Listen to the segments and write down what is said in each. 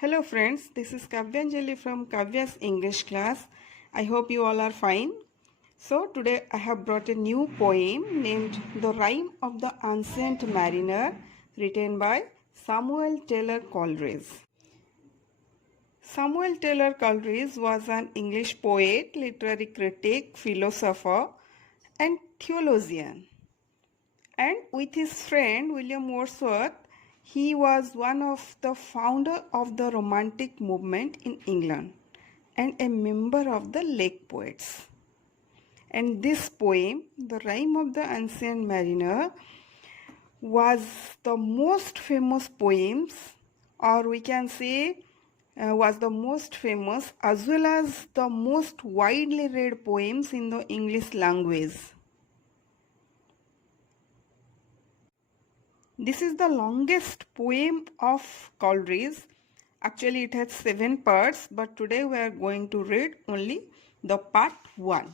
Hello friends, this is Kabya from Kabya's English class. I hope you all are fine. So today I have brought a new poem named The Rime of the Ancient Mariner, written by Samuel Taylor Coleridge. Samuel Taylor Coleridge was an English poet, literary critic, philosopher and theologian. And with his friend William Wordsworth, he was one of the founder of the Romantic movement in England and a member of the Lake Poets. And this poem, The Rime of the Ancient Mariner, was the most famous poems, or we can say was the most famous as well as the most widely read poems in the English language. This is the longest poem of Coleridge. Actually, it has 7 parts, but today we are going to read only the part 1.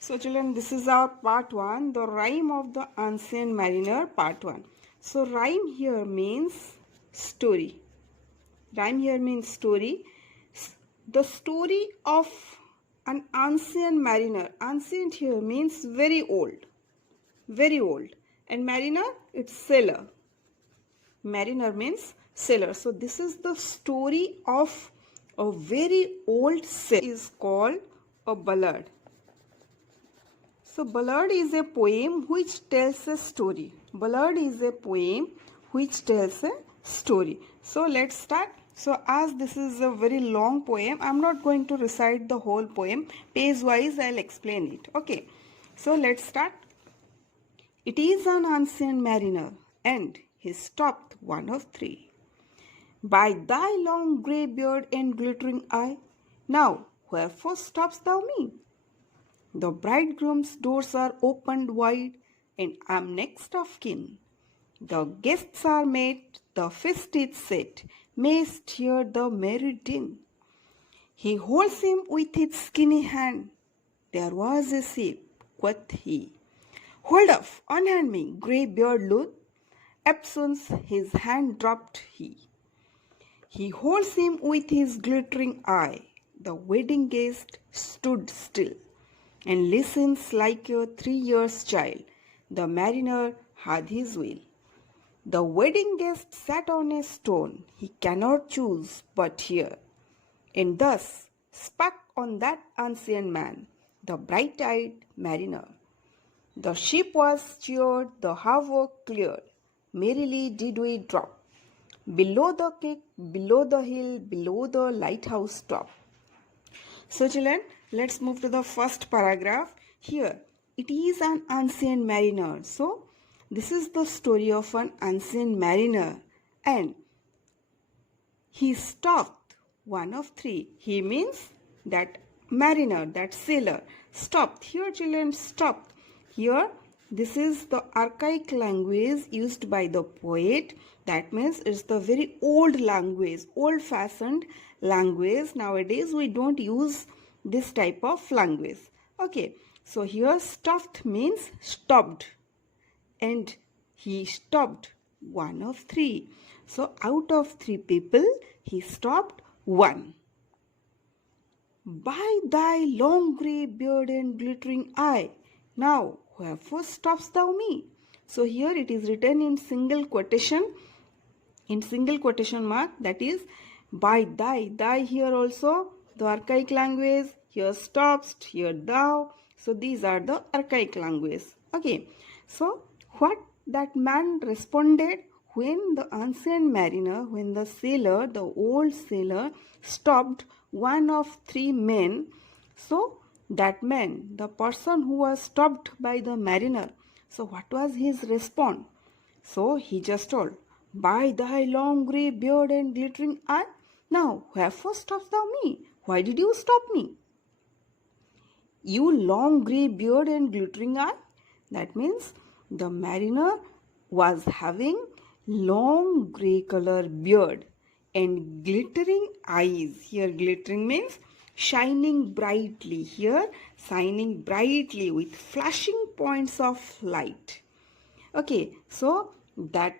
So children, this is our part 1, the Rime of the Ancient Mariner, part 1. So rhyme here means story. Rhyme here means story. The story of an ancient mariner. Ancient here means very old. Very old. And mariner, it's sailor. Mariner means sailor. So this is the story of a very old sailor. It is called a ballad. So ballad is a poem which tells a story. Ballad is a poem which tells a story. So let's start. So as this is a very long poem, I'm not going to recite the whole poem. Page wise I'll explain it. Okay. So let's start. It is an ancient mariner, and he stopped one of 3. By thy long grey beard and glittering eye, now wherefore stopp'st thou me? The bridegroom's doors are opened wide, and I'm next of kin. The guests are met, the feast is set, mayst hear the merry din. He holds him with his skinny hand. There was a ship, quoth he. Hold off, unhand me, grey beard loath. Eftsoons his hand dropped he. He holds him with his glittering eye. The wedding guest stood still, and listens like a 3 years child. The mariner had his will. The wedding guest sat on a stone, he cannot choose but hear. And thus spake on that ancient man, the bright-eyed mariner. The ship was cheered, the harbor cleared, merrily did we drop. Below the cape, below the hill, below the lighthouse top. So children, let's move to the first paragraph. Here, it is an ancient mariner. So, this is the story of an ancient mariner. And he stopped one of 3. He means that mariner, that sailor. Stopped. Here children, stopped. Here, this is the archaic language used by the poet. That means it's the very old language, old-fashioned language. Nowadays, we don't use this type of language. Okay, so here stopped means stopped. And he stopped one of 3. So out of 3 people, he stopped 1. By thy long grey beard and glittering eye, now wherefore stopp'st thou me? So here it is written in single quotation mark, that is by thy here also the archaic language, here stopp'st, here thou. So these are the archaic language. Okay, so what that man responded when the ancient mariner, when the sailor, the old sailor stopped one of 3 men. So that man, the person who was stopped by the mariner, so what was his response? So he just told, by thy long grey beard and glittering eye, now wherefore stopp'st thou me? Why did you stop me? You long grey beard and glittering eye? That means the mariner was having long grey color beard and glittering eyes. Here glittering means shining brightly. Here shining brightly with flashing points of light. Okay, so that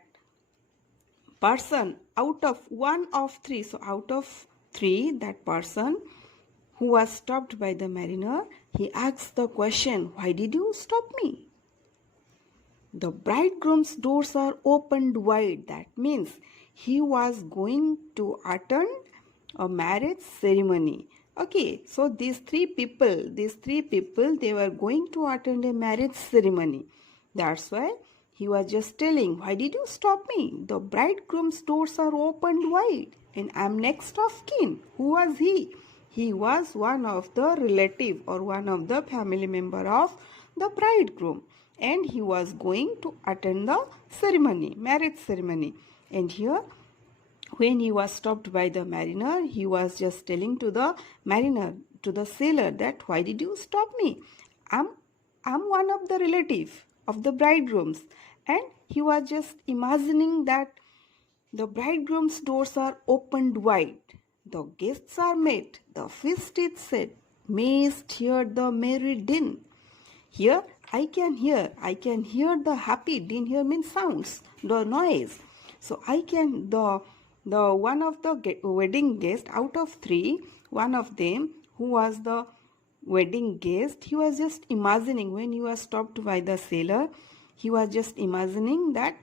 person out of one of three. So out of three, that person who was stopped by the mariner, he asks the question, why did you stop me? The bridegroom's doors are opened wide. That means he was going to attend a marriage ceremony. Okay, so these three people, they were going to attend a marriage ceremony. That's why he was just telling, why did you stop me? The bridegroom's doors are opened wide and I'm next of kin. Who was he? He was one of the relative or one of the family member of the bridegroom, and he was going to attend the ceremony, marriage ceremony. And here, when he was stopped by the mariner, he was just telling to the mariner, to the sailor, that why did you stop me? I'm one of the relative of the bridegrooms. And he was just imagining that the bridegroom's doors are opened wide. The guests are met. The feast is set. Mayst hear the merry din. Here I can hear the happy din. Here means sounds, the noise. So I can, the one of the wedding guest out of three, one of them who was the wedding guest, he was just imagining, when he was stopped by the sailor, he was just imagining that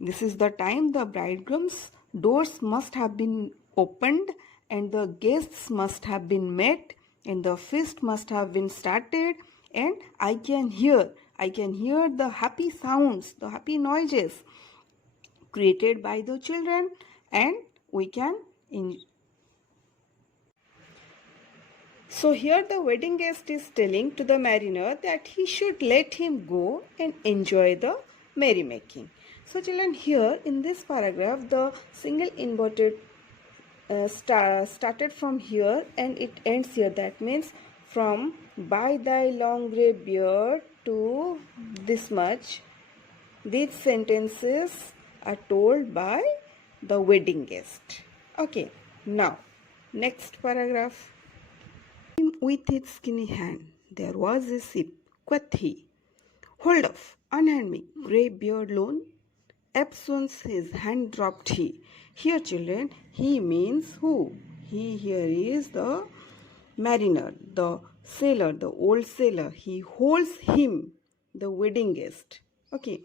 this is the time the bridegroom's doors must have been opened and the guests must have been met and the feast must have been started, and I can hear the happy sounds, the happy noises created by the children, and we can enjoy. So here the wedding guest is telling to the mariner that he should let him go and enjoy the merrymaking. So children, here in this paragraph, the single inverted started from here and it ends here. That means from by thy long grey beard to this much. These sentences are told by the wedding guest. Okay, now next paragraph. With his skinny hand there was a sip. Quoth he, hold off, unhand me, grey beard lone. Eftsoons his hand dropped he. Here children, he means who? He here is the mariner, the sailor, the old sailor. He holds him, the wedding guest. Okay,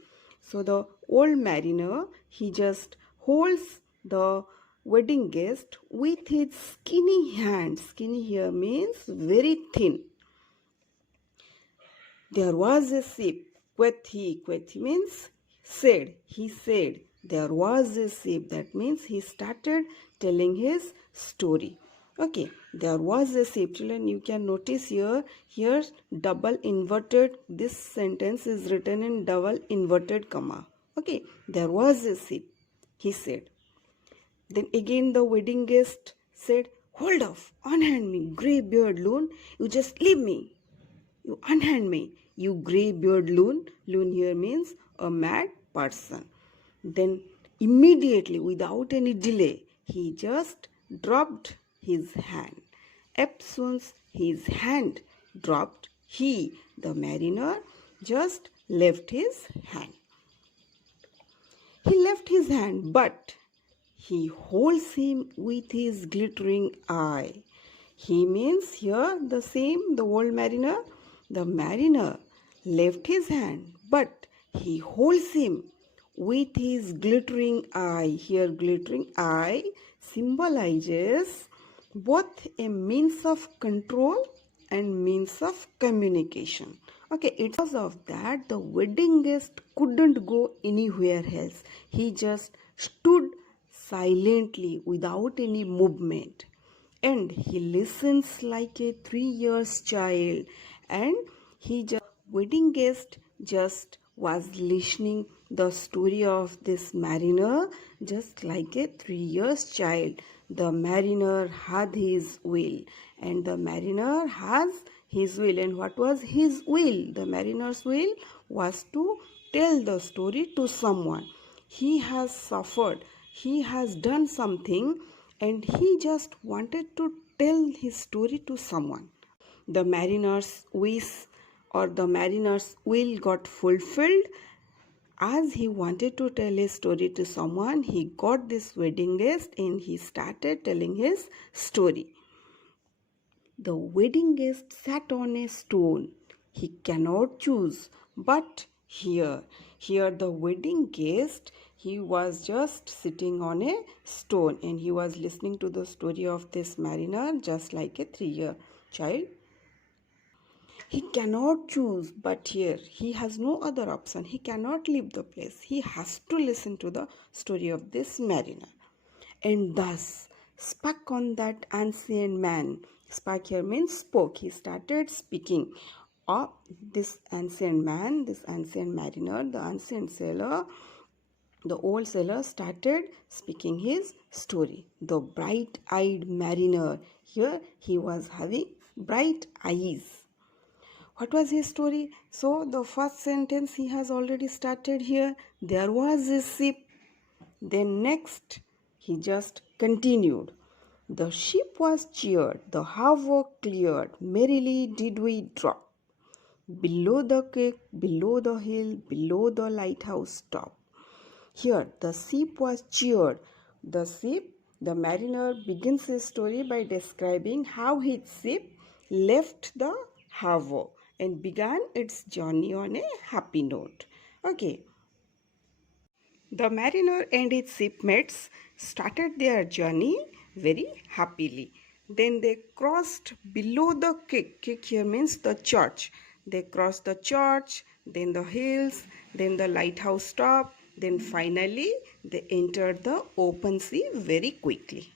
so the old mariner, he just holds the wedding guest with his skinny hand. Skinny here means very thin. There was a ship. Quoth he means said. He said. There was a ship. That means he started telling his story. Okay, there was a ship. Children, you can notice here double inverted. This sentence is written in double inverted comma. Okay, there was a ship, he said. Then again the wedding guest said, hold off, unhand me, grey beard loon. You just leave me. You unhand me, you grey beard loon. Loon here means a mad person. Then immediately, without any delay, he just dropped his hand. Eftsoons his hand dropped, he, the mariner, just left his hand. He left his hand, but he holds him with his glittering eye. He means here the same, the old mariner. The mariner left his hand, but he holds him with his glittering eye. Here glittering eye symbolizes both a means of control and means of communication. Okay, it's because of that the wedding guest couldn't go anywhere else. He just stood silently without any movement, and he listens like a 3 years child, and wedding guest just was listening the story of this mariner just like a 3 years child. The mariner had his will, and the mariner has his will. And what was his will? The mariner's will was to tell the story to someone. He has suffered, he has done something, and he just wanted to tell his story to someone. The mariner's wish or the mariner's will got fulfilled, as he wanted to tell his story to someone, he got this wedding guest and he started telling his story. The wedding guest sat on a stone. He cannot choose, but here the wedding guest, he was just sitting on a stone and he was listening to the story of this mariner just like a 3-year child. He cannot choose, but here he has no other option. He cannot leave the place. He has to listen to the story of this mariner. And thus spake on that ancient man. Spake here means spoke. He started speaking. This ancient man, this ancient mariner, the ancient sailor, the old sailor started speaking his story. The bright-eyed mariner. Here he was having bright eyes. What was his story? So the first sentence he has already started here. There was a ship. Then next he just continued. The ship was cheered, the harbor cleared, merrily did we drop. Below the creek, below the hill, below the lighthouse top. Here the ship was cheered. The mariner begins his story by describing how his ship left the harbor and began its journey on a happy note. Okay. The mariner and his shipmates started their journey very happily. Then they crossed below the creek. Creek here means the church. They crossed the church, then the hills, then the lighthouse top, then finally they entered the open sea very quickly.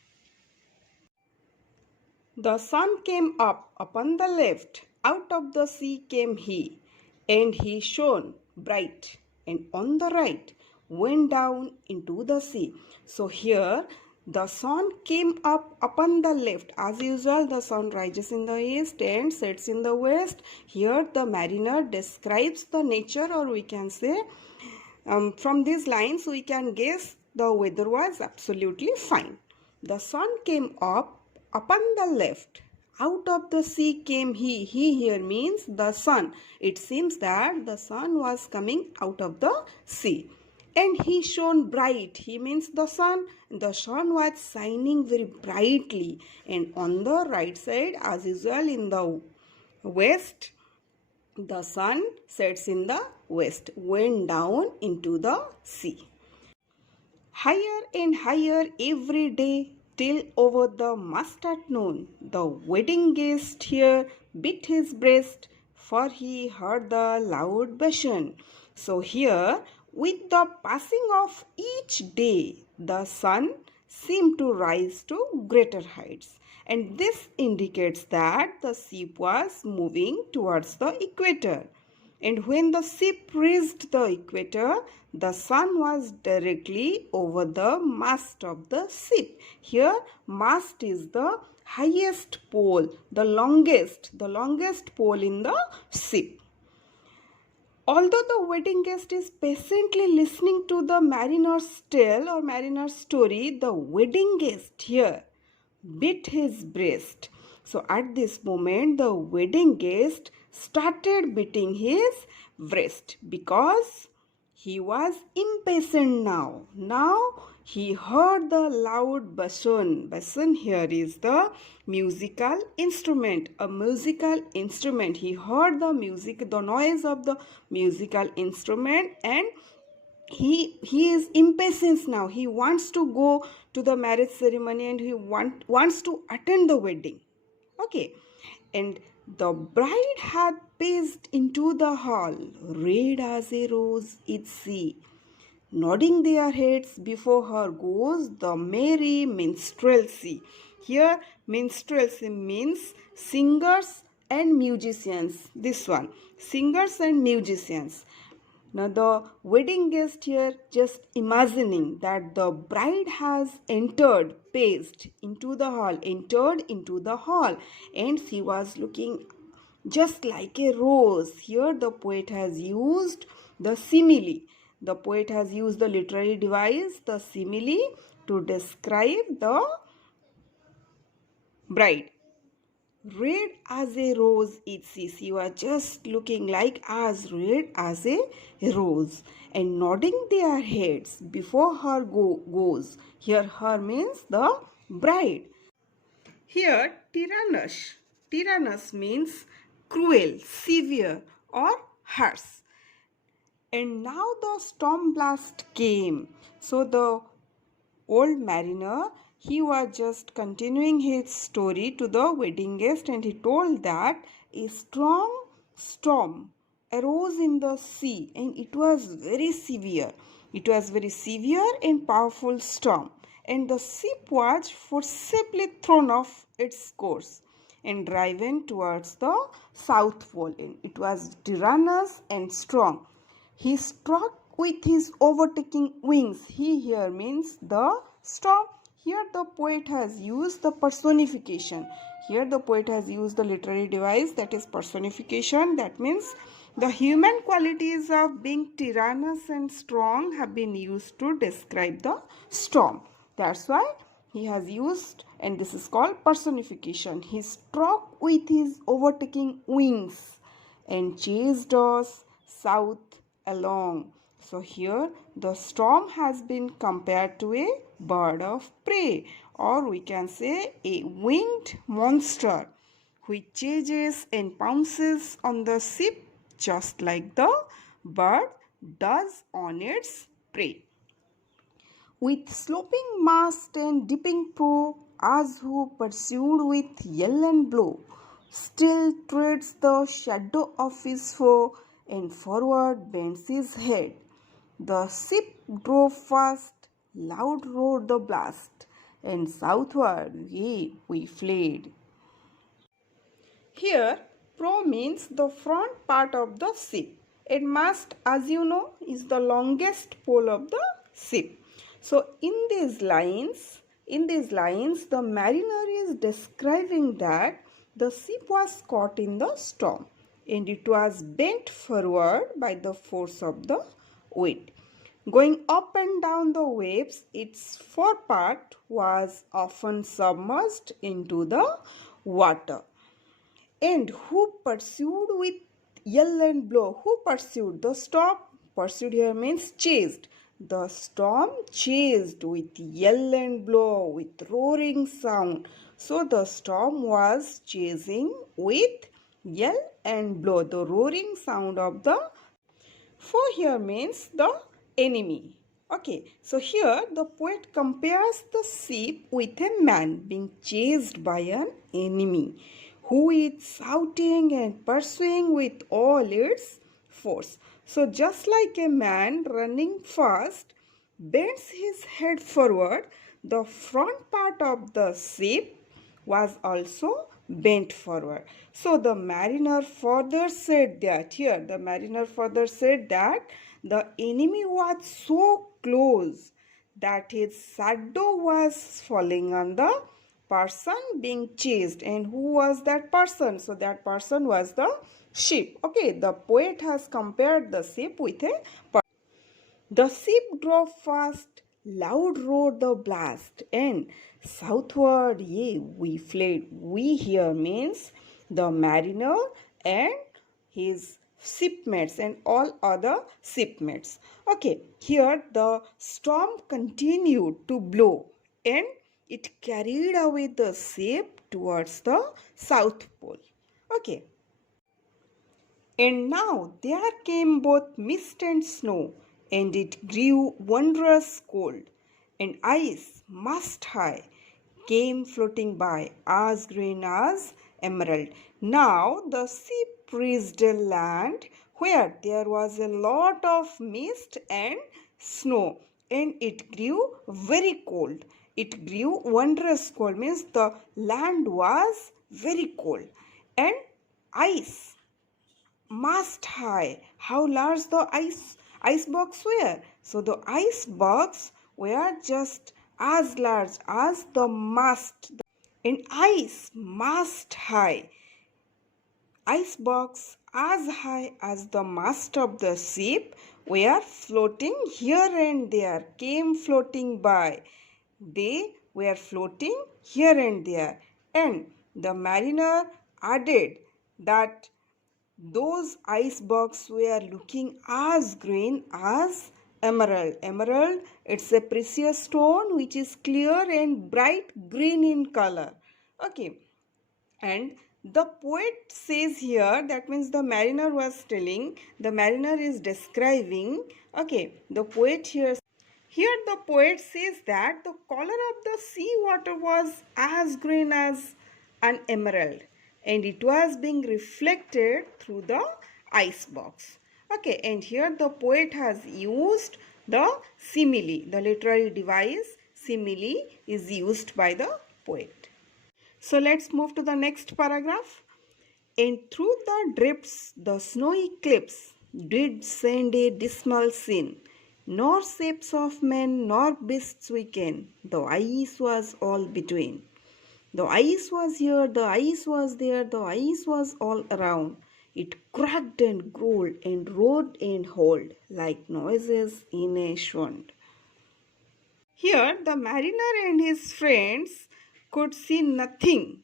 The sun came up upon the left, out of the sea came he, and he shone bright, and on the right went down into the sea. So here the sun came up upon the left. As usual, the sun rises in the east and sets in the west. Here the mariner describes the nature, or we can say from these lines we can guess the weather was absolutely fine. The sun came up upon the left. Out of the sea came he. He here means the sun. It seems that the sun was coming out of the sea. And he shone bright. He means the sun. The sun was shining very brightly. And on the right side, as usual in the west, the sun sets in the west, went down into the sea. Higher and higher every day, till over the mast at noon, the wedding guest here beat his breast, for he heard the loud basun. So here, with the passing of each day, the sun seemed to rise to greater heights. And this indicates that the ship was moving towards the equator. And when the ship reached the equator, the sun was directly over the mast of the ship. Here, mast is the highest pole, the longest pole in the ship. Although the wedding guest is patiently listening to the mariner's tale or mariner's story, the wedding guest here beat his breast. So at this moment, the wedding guest started beating his breast because he was impatient now. Now he heard the loud basun. Basun here is the musical instrument, a musical instrument. He heard the music, the noise of the musical instrument, and he is impatient now. He wants to go to the marriage ceremony and he wants to attend the wedding. Okay. And the bride had paced into the hall, red as a rose it see. Nodding their heads before her goes the merry minstrelsy. Here minstrelsy means singers and musicians. This one, singers and musicians. Now the wedding guest here just imagining that the bride has entered, paced into the hall, and she was looking just like a rose. Here the poet has used the simile. The poet has used the literary device, the simile, to describe the bride. Red as a rose it sees. You are just looking like as red as a rose. And nodding their heads before her goes. Here her means the bride. Here tyrannus. Tyrannus means cruel, severe or harsh. And now the storm blast came. So the old mariner, he was just continuing his story to the wedding guest, and he told that a strong storm arose in the sea, and it was very severe. It was very severe and powerful storm, and the ship was forcibly thrown off its course and driven towards the south pole. And it was tyrannous and strong. He struck with his overtaking wings. He here means the storm. Here the poet has used the personification. Here the poet has used the literary device, that is personification. That means the human qualities of being tyrannous and strong have been used to describe the storm. That's why he has used, and this is called personification. He struck with his overtaking wings and chased us south along. So here the storm has been compared to a bird of prey, or we can say a winged monster which chases and pounces on the ship just like the bird does on its prey. With sloping mast and dipping prow, as who pursued with yell and blow, still treads the shadow of his foe, and forward bends his head. The ship drove fast, loud roared the blast, and southward ye we fled. Here, prow means the front part of the ship. And mast, as you know, is the longest pole of the ship. So in these lines, the mariner is describing that the ship was caught in the storm, and it was bent forward by the force of the wind. Going up and down the waves, its forepart was often submerged into the water. And who pursued with yell and blow? Who pursued? The storm. Pursued here means chased. The storm chased with yell and blow, with roaring sound. So the storm was chasing with yell and blow, the roaring sound of the foe here means the enemy. Okay, so here the poet compares the ship with a man being chased by an enemy who is shouting and pursuing with all its force. So just like a man running fast bends his head forward, the front part of the ship was also bent forward. So the mariner further said that the enemy was so close that his shadow was falling on the person being chased. And who was that person? So that person was the ship. Okay, the poet has compared the ship with a person. The ship drove fast, loud roared the blast, and southward ye we fled. We here means the mariner and his shipmates and all other shipmates. Okay, here the storm continued to blow, and it carried away the ship towards the south pole. Okay. And now there came both mist and snow, and it grew wondrous cold, and ice mast high came floating by, as green as emerald. Now the ship reached a land where there was a lot of mist and snow, and it grew very cold. It grew wondrous cold means the land was very cold, and ice mast high. How large the icebergs were? So the icebergs were just as large as the mast. And ice mast high. Icebergs as high as the mast of the ship were floating here and there, came floating by. They were floating here and there, and The mariner added that those icebergs were looking as green as emerald. Emerald, it's a precious stone which is clear and bright green in color. Okay. And the poet says here, that means the mariner was telling, the mariner is describing, okay, the poet here the poet says that the color of the sea water was as green as an emerald and it was being reflected through the ice box. Okay, and here the poet has used the simile, the literary device simile is used by the poet. So let's move to the next paragraph. And through the drifts, the snowy cliffs did send a dismal scene. Nor shapes of men nor beasts we ken, the ice was all between. The ice was here, the ice was there, the ice was all around. It cracked and growled and roared and howled like noises in a swoon. Here, the mariner and his friends could see nothing.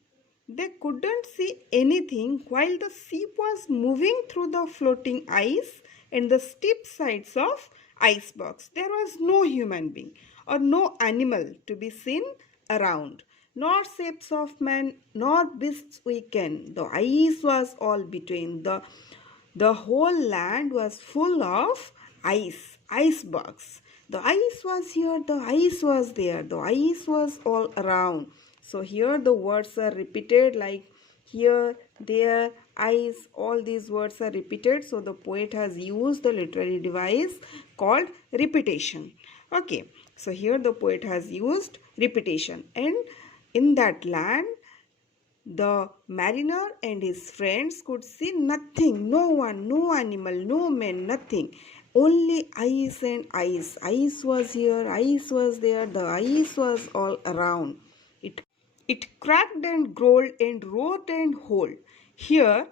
They couldn't see anything while the ship was moving through the floating ice and the steep sides of icebergs. There was no human being or no animal to be seen around, nor shapes of man, nor beasts we ken. The ice was all between. The whole land was full of icebergs. The ice was here, the ice was there, the ice was all around. So here the words are repeated like here, there, ice, all these words are repeated. So the poet has used the literary device called repetition. Okay, so here the poet has used repetition, and in that land the mariner and his friends could see nothing, no one, no animal, no man, nothing. Only ice and ice. Ice was here, ice was there, the ice was all around. It cracked and growled and roared and howled. Here,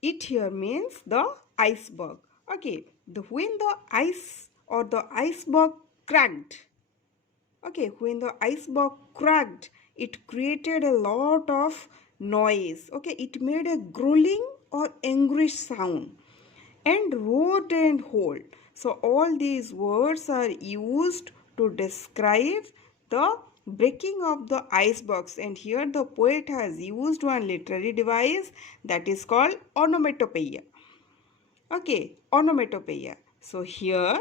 it here means the iceberg. Okay, when the ice or the iceberg cracked, okay, when the iceberg cracked, it created a lot of noise. Okay, it made a growling or angry sound and roared and howled. So all these words are used to describe the breaking of the icebergs, and here the poet has used one literary device that is called onomatopoeia. Okay, onomatopoeia. So here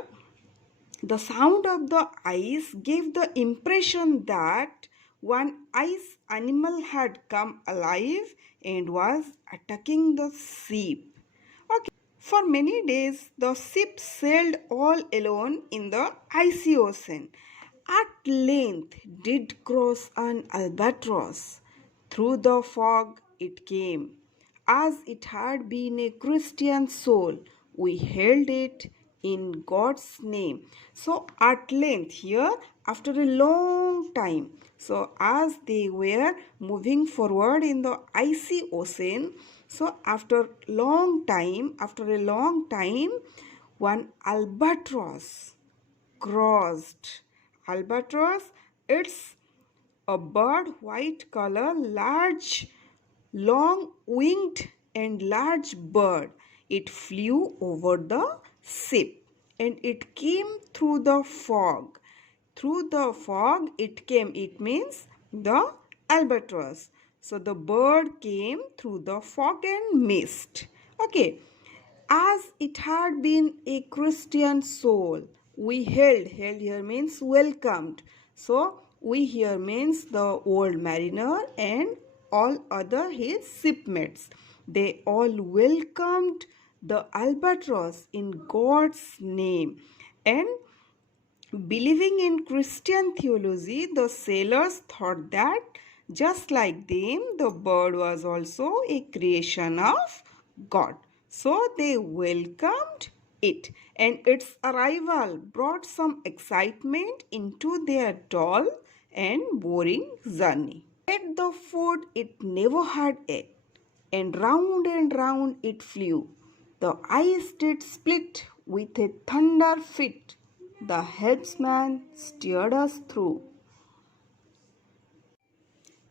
the sound of the ice gave the impression that one ice animal had come alive and was attacking the ship. Okay. For many days, the ship sailed all alone in the icy ocean. At length did cross an albatross. Through the fog it came. As it had been a Christian soul, we held it in God's name. So at length here, after a long time, so as they were moving forward in the icy ocean, so after a long time, one albatross crossed. Albatross, it's a bird, white color, large, long winged and large bird. It flew over the ship and it came through the fog. Through the fog it came, it means the albatross. So the bird came through the fog and mist. Okay. As it had been a Christian soul, we held here means welcomed. So we here means the old mariner and all other his shipmates. They all welcomed the albatross in God's name. And believing in Christian theology, the sailors thought that just like them, the bird was also a creation of God. So they welcomed it, and its arrival brought some excitement into their dull and boring journey. Ate the food it never had ate, and round it flew. The ice did split with a thunder fit. The helmsman steered us through.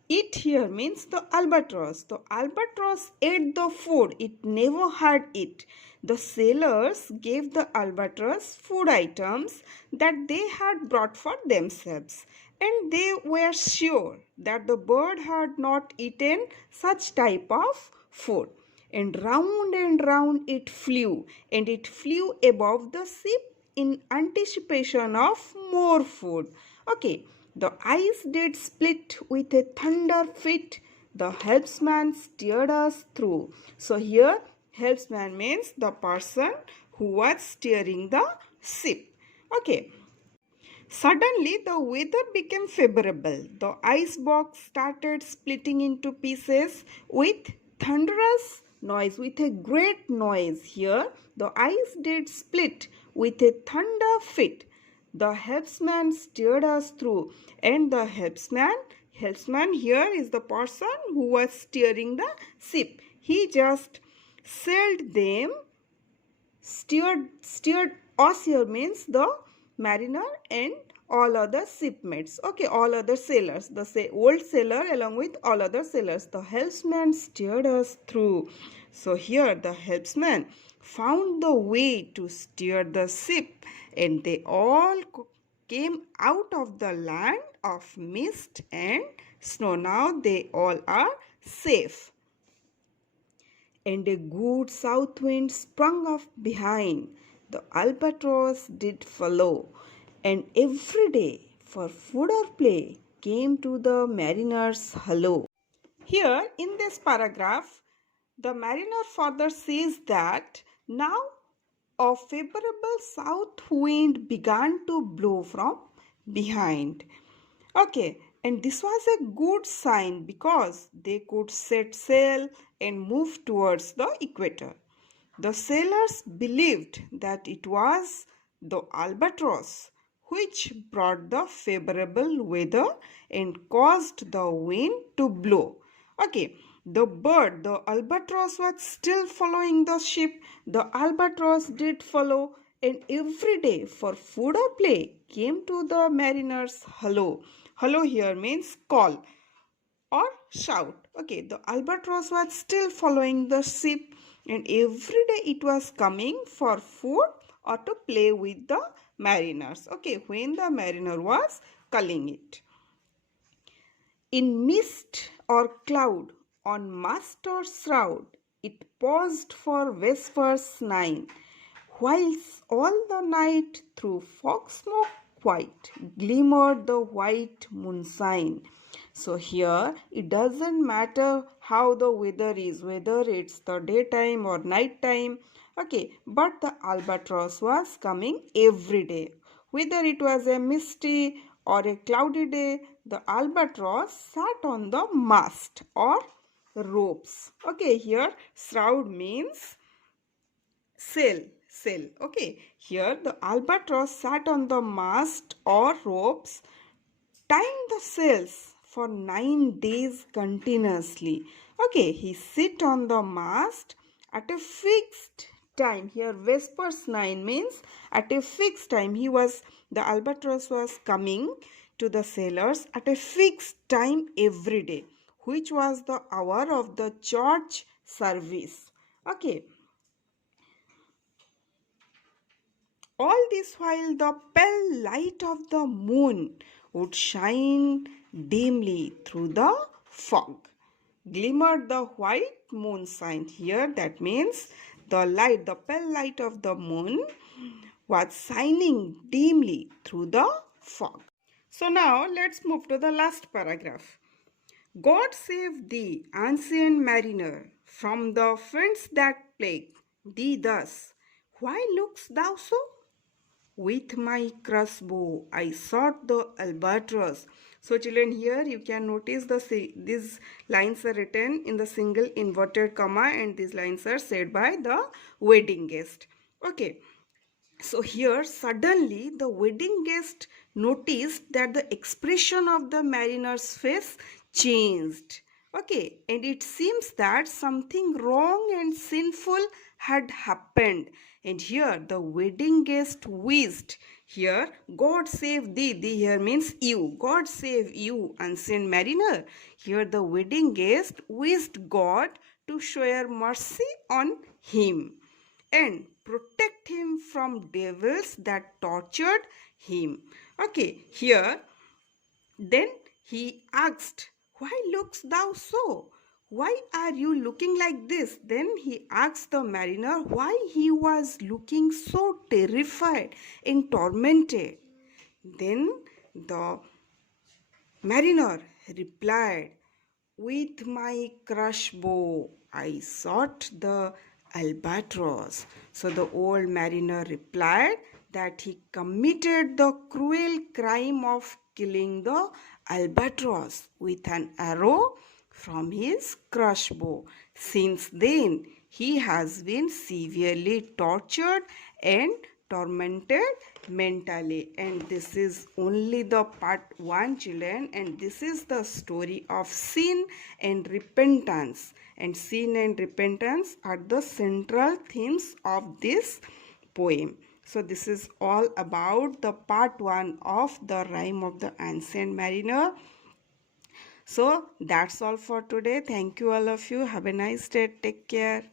Eat here means the albatross. The albatross ate the food. It never had it. The sailors gave the albatross food items that they had brought for themselves, and they were sure that the bird had not eaten such type of food. And round it flew, and it flew above the ship in anticipation of more food. Okay, the ice did split with a thunder fit. The helpsman steered us through. So here, helpsman means the person who was steering the ship. Okay. Suddenly, the weather became favorable. The ice box started splitting into pieces with thunderous noise, with a great noise. Here, the ice did split with a thunder fit. The helpsman steered us through, and the helpsman here is the person who was steering the ship. He just sailed them. Steered us here means the mariner and all other shipmates. Okay, all other sailors. The old sailor along with all other sailors. The helpsman steered us through. So here the helpsman found the way to steer the ship, and they all came out of the land of mist and snow. Now they all are safe. And a good south wind sprung up behind. The albatross did follow, and every day for food or play came to the mariner's hollo. Here in this paragraph, the mariner further says that now a favorable south wind began to blow from behind. Okay, and this was a good sign because they could set sail and move towards the equator. The sailors believed that it was the albatross which brought the favorable weather and caused the wind to blow. Okay, the albatross was still following the ship. The albatross did follow, and every day for food or play came to the mariner's hollo. Hollo here means call or shout. Okay, the albatross was still following the ship, and every day it was coming for food or to play with the mariners. Okay, when the mariner was culling it. In mist or cloud, on mast or shroud, it paused for vespers 9, whilst all the night through fog smoke white glimmered the white moonshine. So here it doesn't matter how the weather is, whether it's the daytime or night time. Okay, but the albatross was coming every day. Whether it was a misty or a cloudy day, the albatross sat on the mast or ropes. Okay, here shroud means sail. Okay, here the albatross sat on the mast or ropes, tying the sails for 9 days continuously. Okay, he sit on the mast at a fixed time. Here vespers 9 means at a fixed time. The albatross was coming to the sailors at a fixed time every day, which was the hour of the church service. Okay. All this while the pale light of the moon would shine dimly through the fog. Glimmered the white moonshine. Here that means the pale light of the moon was shining dimly through the fog. So now let's move to the last paragraph. God save thee, ancient mariner, from the fiends that plague thee thus. Why look'st thou so? With my crossbow I sought the albatross. So children, here you can notice these lines are written in the single inverted comma, and these lines are said by the wedding guest. Okay. So here suddenly the wedding guest noticed that the expression of the mariner's face changed. Okay, and it seems that something wrong and sinful had happened. And here the wedding guest wished Here, God save thee. Thee here means you. God save you, unseen mariner. Here, the wedding guest wished God to show mercy on him and protect him from devils that tortured him. Okay, here then he asked, why lookst thou so? Why are you looking like this? Then he asked the mariner why he was looking so terrified and tormented. Then the mariner replied, with my crossbow I shot the albatross. So the old mariner replied that he committed the cruel crime of killing the albatross with an arrow from his crossbow. Since then, he has been severely tortured and tormented mentally. And this is only the part 1, children, and this is the story of sin and repentance. And sin and repentance are the central themes of this poem. So this is all about the part 1 of the Rime of the Ancient Mariner. So that's all for today. Thank you all of you. Have a nice day. Take care.